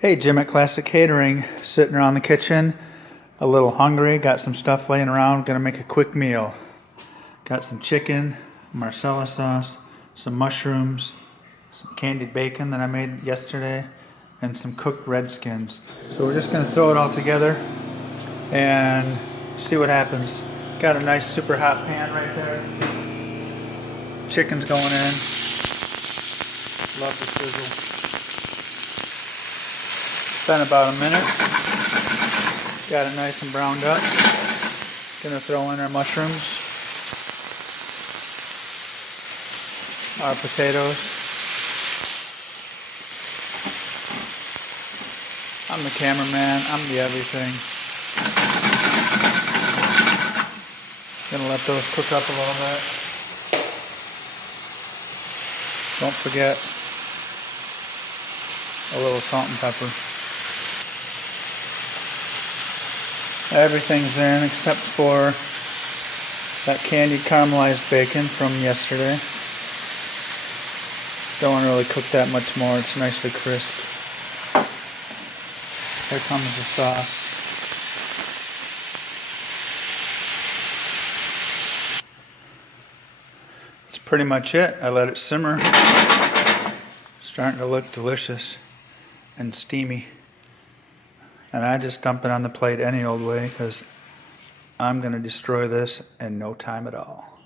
Hey, Jim at Classic Catering, sitting around the kitchen, a little hungry, got some stuff laying around, gonna make a quick meal. Got some chicken, Marsala sauce, some mushrooms, some candied bacon that I made yesterday, and some cooked redskins. So we're just gonna throw it all together and see what happens. Got a nice super hot pan right there. Chicken's going in. Love the sizzle. Been about a minute. Got it nice and browned up. Gonna throw in our mushrooms, our potatoes. I'm the cameraman, I'm the everything. Gonna let those cook up a little bit. Don't forget a little salt and pepper. Everything's in except for that candied caramelized bacon from yesterday. Don't want to really cook that much more, it's nicely crisp. Here comes the sauce. That's pretty much it. I let it simmer. Starting to look delicious and steamy. And I just dump it on the plate any old way because I'm going to destroy this in no time at all.